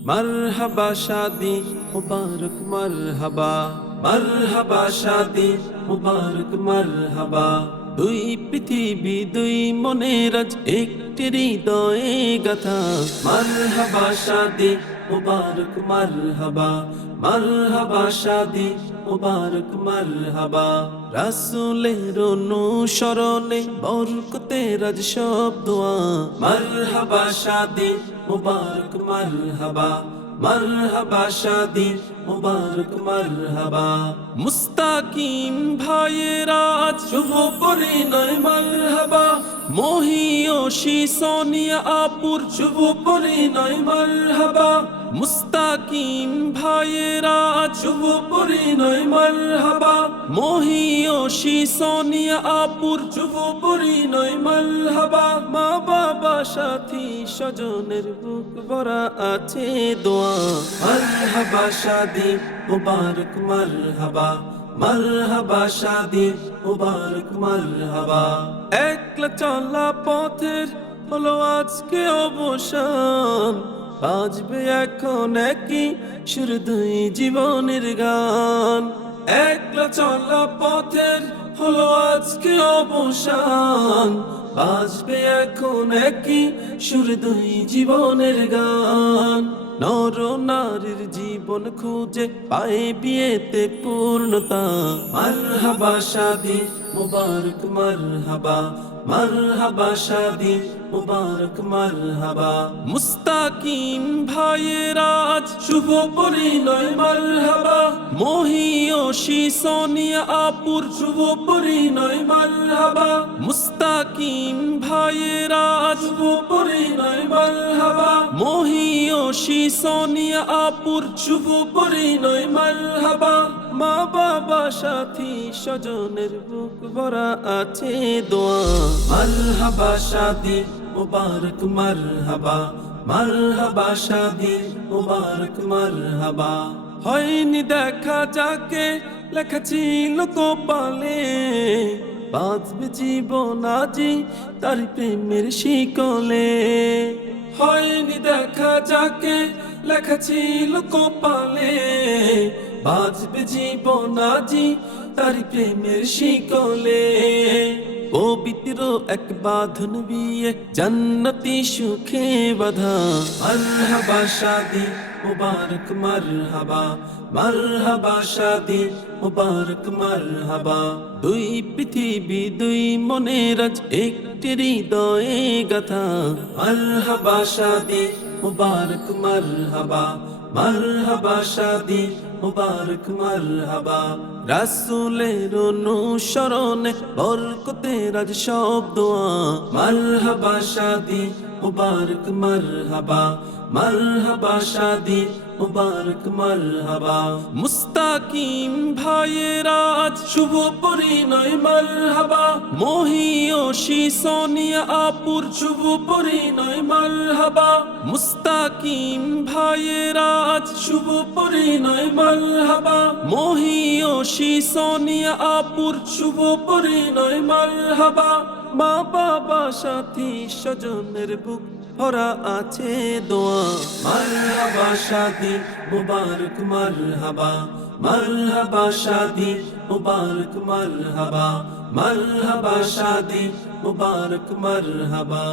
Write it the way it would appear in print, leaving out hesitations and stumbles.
मरहबा शादी मुबारक मरहबा, मरहबा शादी मुबारक मरहबा। দুই পৃথিবী দুই মনের আজ একটি হৃদয়ে গাথা। মরহবা শাদি মুবারক মরহবা, মরহবা শাদি মুবারক মরহবা। রাসূলের অনুসরণে বরকতের আজ সব দোয়া। মরহবা শাদি মুবারক মরহবা, मरहबा शादी मुबारक मरहबा। मुस्ताकिम भाइয়েরা আজ শুভ পরিণয় মরহবা। মহিয়সী সোনিয়া আপুর শুভ পরিণয় মরহবা। মুস্তাকিম ভাইয়েরা আজ শুভ পরিণয় মরহবা। মহিয়সী সোনিয়া আপুর শুভ পরিণয় মরহবা। মা বাবা সাথী স্বজনের বুক ভরা আছে দোয়া। मरहबा शादी मुबारक मरहबा, मरहबा शादी मुबारक मरहबा। একলা চলা পথের হলো আজকে অবসান, বাজবে এখন একই সুর দুই জীবনের গান। একলা চলা পথের হলো আজকে অবসান, বাজবে এখন একই সুর দুই জীবনের গান। নর নারীর জীবন খুঁজে পায় বিয়েতে পূর্ণতা। মরহবা শাদি মুবারক মরহবা, মরহবা শাদি মুবারক মরহবা। মুস্তাকিম ভাইয়েরা আজ শুভ পরিণয় মরহবা। মহিয়সী সোনিয়া আপুর শুভ পরিণয় মরহবা। মুস্তাকিম ভাইয়েরা আজ শুভ পরিণয় মরহবা। মহিয়সী সোনিয়া আপুর শুভ পরিণয় মরহবা। মা বাবা সাথী স্বজনের বুক ভরা আছে দোয়া। মরহবা শাদি মুবারক মরহবা, মরহবা শাদি মুবারক মরহবা। হয়নি দেখা যাকে লেখা ছিল কপালে, বাঁচবে জীবন আজি তার প্রেমের শিকলে। হয়নি দেখা যাকে লেখা ছিল কপালে, বাঁচবে জীবন আজি তার প্রেমের শিকলে। পবিত্র এক বাঁধন বিয়ে জান্নাতি সুখে বাঁধা। মরহবা শাদি মুবারক মরহবা, মরহবা শাদি মুবারক মরহবা। দুই পৃথিবী দুই মনের আজ একটি হৃদয়ে গাথা। মরহবা শাদি মুবারক মরহবা, মরহবা শাদি মুবারক মরহবা। রাসূলের অনুসরণে বরকতের আজ সব দোয়া। মরহবা শাদি মুবারক মরহবা, মরহবা শাদি মুবারক মরহবা। মুস্তাকিম ভাইয়েরা আজ শুভ পরিণয় মরহবা। মহিয়সী সোনিয়া আপুর শুভ পরিণয় মরহবা। মুস্তাকিম ভাইয়েরা আজ শুভ পরিণয় মরহবা। মহিয়সী সোনিয়া আপুর শুভ পরিণয় মরহবা। মা বাবা সাথী স্বজনের বুক ভরা আছে দোয়া। মরহবা শাদি মুবারক মরহবা, মরহবা শাদি মুবারক মরহবা, মরহবা শাদি মুবারক মরহবা।